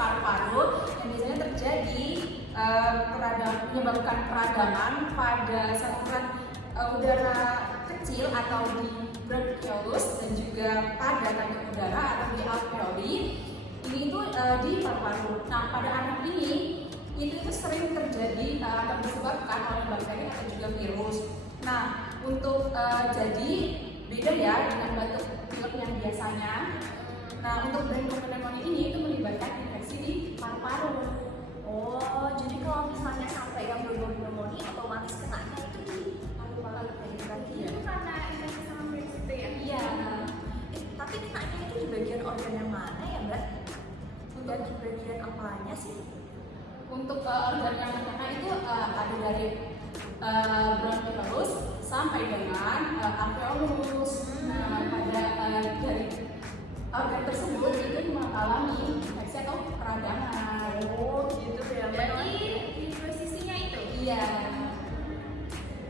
paru-paru yang biasanya terjadi menyebabkan peradangan pada saluran udara kecil atau di bronchiolus dan juga pada kantong udara atau di alveoli. Ini itu di paru-paru. Nah, pada anak ini itu sering terjadi atau disebabkan oleh bakteri atau juga virus. Nah, untuk jadi beda ya dengan batuk pilek yang biasanya. Nah, untuk bronchopneumonia ini itu melibatkan infeksi di paru-paru. Oh, jadi kalau misalnya sampai yang bronchopneumonia otomatis kenanya itu di paru-paru lagi. Itu karena infeksi sama virus itu ya? Iya. Tapi kenanya itu di bagian organ yang mana ya, Mbak? Dan di bagian apanya sih? Untuk organ yang terkena itu ada dari bronchiolus sampai dengan alveolus. Nah, pada dari organ tersebut itu mengalami infeksi atau peradangan. Oh, gitu ya, Mbak. Berarti di posisinya itu? Iya.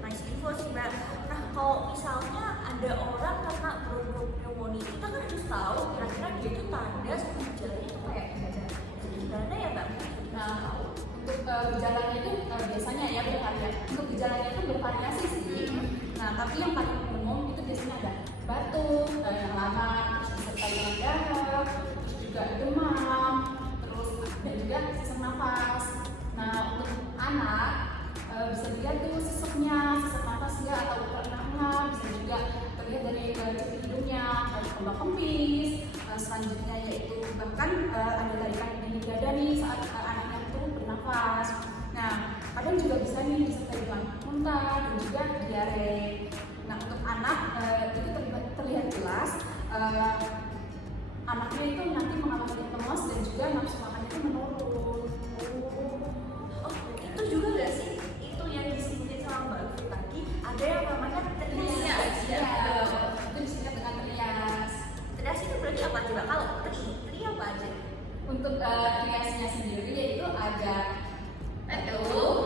Nice info sih, Mbak. Nah, kalau misalnya ada orang kena bronchopneumonia, kita kan harus tahu kira-kira dia itu tanda sama gejalanya itu kayak gimana ya, Mbak? Nah, untuk gejalanya itu biasanya ya bervariasi. Untuk gejalanya itu bervariasi sih. Nah, tapi yang paling umum itu biasanya ada batuk yang lama, terus disertai dengan darah, terus juga demam, terus dan juga sesak nafas. Nah, untuk anak bisa dilihat tuh sesak nafasnya atau terengah-engah, bisa juga terlihat dari ciri hidungnya, kembang kempis. Selanjutnya yaitu bahkan ada tarikan di dada nih saat anaknya itu bernafas. Nah, kadang juga bisa nih disertai dengan muntah dan juga diare. Nah, untuk anak itu terlihat jelas anaknya itu nanti mengalami lemas dan juga nafsu makannya itu menurun. Oh, itu juga nggak sih? Itu yang disebutin sama Mbak Lutfi tadi, ada yang namanya trias. Iya, itu disebut dengan trias. Trias itu berarti apa coba? Kalau tri apa aja? Untuk triasnya sendiri yaitu ada batuk,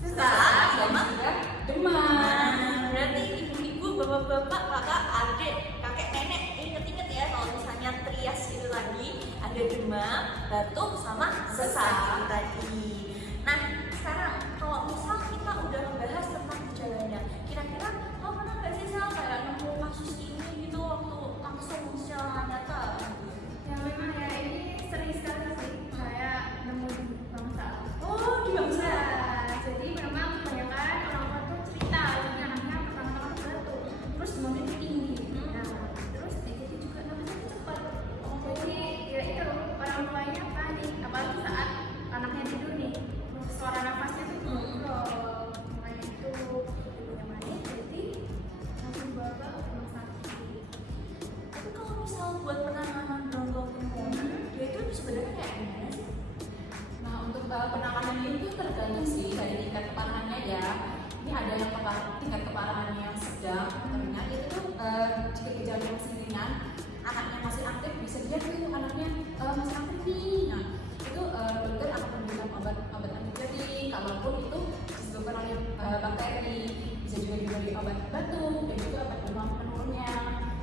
Sesak, dan juga demam. Berarti ibu-ibu, bapak-bapak, kakak, adik, kakek, nenek, inget-inget ya kalau misalnya trias itu lagi ada demam, batuk, sama sesak tadi. Nah, sekarang kalau misal kita udah membahas tentang gejalanya, kira-kira lo pernah nggak sih Sal kayak nemu kasus ini gitu waktu langsung secara nyata? Ya memang ya, ini sering sekali sih saya nemu di bangsa. Oh, di bangsa. Ya, jadi memang kebanyakan orang tua tuh cerita jadi anaknya pertama-tama batuk, terus demamnya tuh tinggi. Nah, terus jadi juga nafasnya cepat. Jadi ya itu orang tuanya panik, apalagi saat anaknya tidur nih, suara nafasnya tuh bergerak. Makanya itu ibunya panik, jadi langsung bawa ke rumah sakit. Tapi kalau misal buat penanganan bronchopneumonia, dia itu sebenarnya kayak gimana sih? Nah, untuk penanganannya itu tergantung sih dari tingkat keparahannya ya. Ini ada yang tingkat keparahannya yang sedang atau ringan. Itu tuh jika gejalanya masih ringan, anaknya masih aktif, bisa dilihat itu anaknya masih aktif nih. Nah, itu dokter akan memberikan obat antibiotik. Kalaupun itu disebabkan oleh bakteri, bisa juga diberi obat batuk dan juga obat demam penurunnya.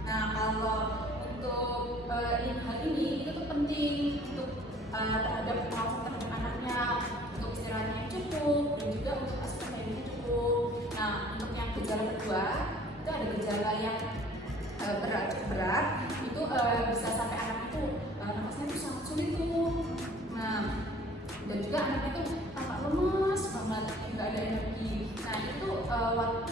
Nah, kalau untuk hal ini itu tuh penting untuk terhadap pengawasan terhadap anaknya, untuk istirahatnya yang cukup dan juga untuk asupan bayinya cukup. Nah, untuk yang gejala kedua itu ada gejala yang berat itu bisa sampai anak itu nafasnya itu sangat sulit tuh. Nah, dan juga anaknya itu tampak lemas banget, nggak ada energi. Nah, itu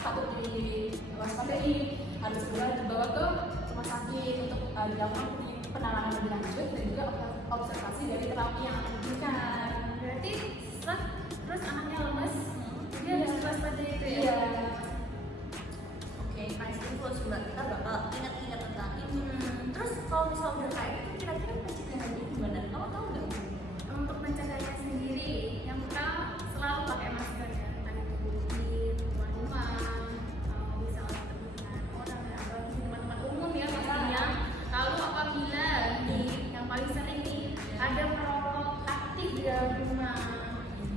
patut diwaspadai, harus segera dibawa ke rumah sakit untuk dilakukan penanganan lebih lanjut dan juga observasi dari terapi yang akan diberikan. Berarti setelah terus anaknya lemas, dia harus waspada itu ya? Iya. Oke, nice info sih Mbak. Kita bakal ingat-ingat tentang itu. Terus kalau misal udah kayak gitu, kira-kira pencegahannya gimana? Kamu tahu nggak? Untuk mencegahnya sendiri, yang pertama selalu pakai masker ya, entah itu di luar rumah, misalnya ketemu dengan orang atau di tempat-tempat umum ya pastinya. Lalu apabila yang paling sering nih ada perokok aktif di dalam rumah,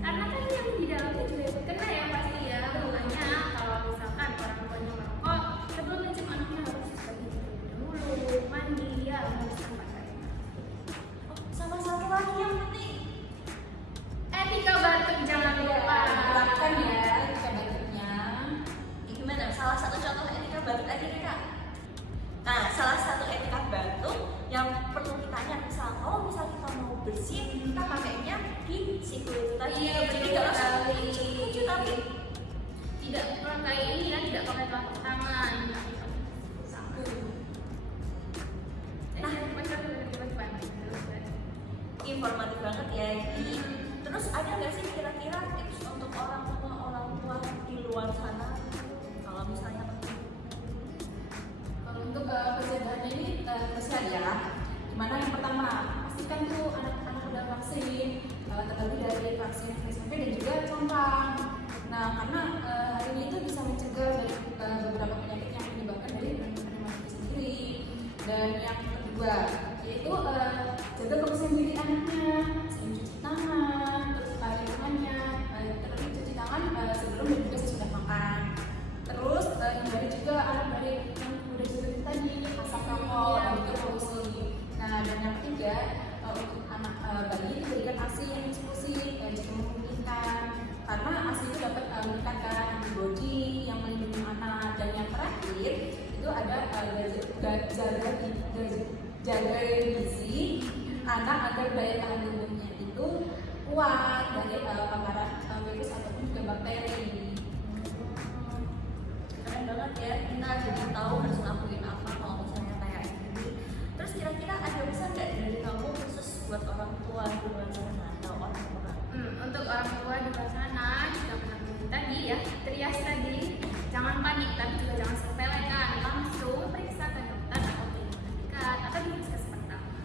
karena kan yang di dalamnya juga ikut kena ya pasti ya. Makanya kalau misalkan orang tuanya merokok, sebelum mencium anaknya harus bagi dulu, mana bersin, kita pakainya di siku itu tadi. Iya, Jadi betul nggak langsung sekali. cuci tapi Tidak pakai ini kan, tidak pakai telapak tangan. sapu. Nah, benar. Informatif banget ya ini. Terus ada nggak sih kira-kira tips untuk orang tua di luar sana kalau misalnya Kalau untuk pencegahan ini besar ya. Dimana yang pertama pastikan tuh anak-anak udah vaksin, terlebih dari vaksin HPV dan juga campak. Nah karena hal ini itu bisa mencegah dari beberapa penyakit yang menyebabkan dari penyakit itu sendiri. Dan yang kedua yaitu jaga kebersihan diri anaknya, sering cuci tangan, terus lingkungannya, terlebih cuci tangan sebelum dan juga sesudah makan. Terus hindari juga anak dari yang udah disebut tadi asap rokok dan juga polusi. Nah dan yang ketiga untuk anak bayi diberikan ASI yang eksklusif jika memungkinkan karena ASI itu dapat meningkatkan antibodi yang melindungi anak. Dan yang terakhir itu ada jaga gizi anak agar daya tahan tubuhnya itu kuat dari paparan virus ataupun juga bakteri. keren banget ya, kita jadi tahu harus ngelakuin apa kalau misalnya kayak gini. Terus kira-kira ada pesan nggak dari kamu khusus buat orang tua di luar sana atau orang-orang? Untuk orang tua di luar sana juga pernah tadi ya, trias tadi, jangan panik tapi juga jangan sepelekan, langsung periksa ke dokter atau klinik terdekat atau di puskesmas pertama.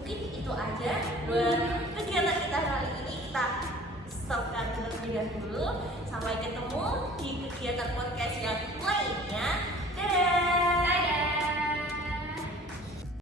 Mungkin itu aja buat kegiatan kita kali ini. Kita stopkan terlebih dahulu. Sampai ketemu di kegiatan podcast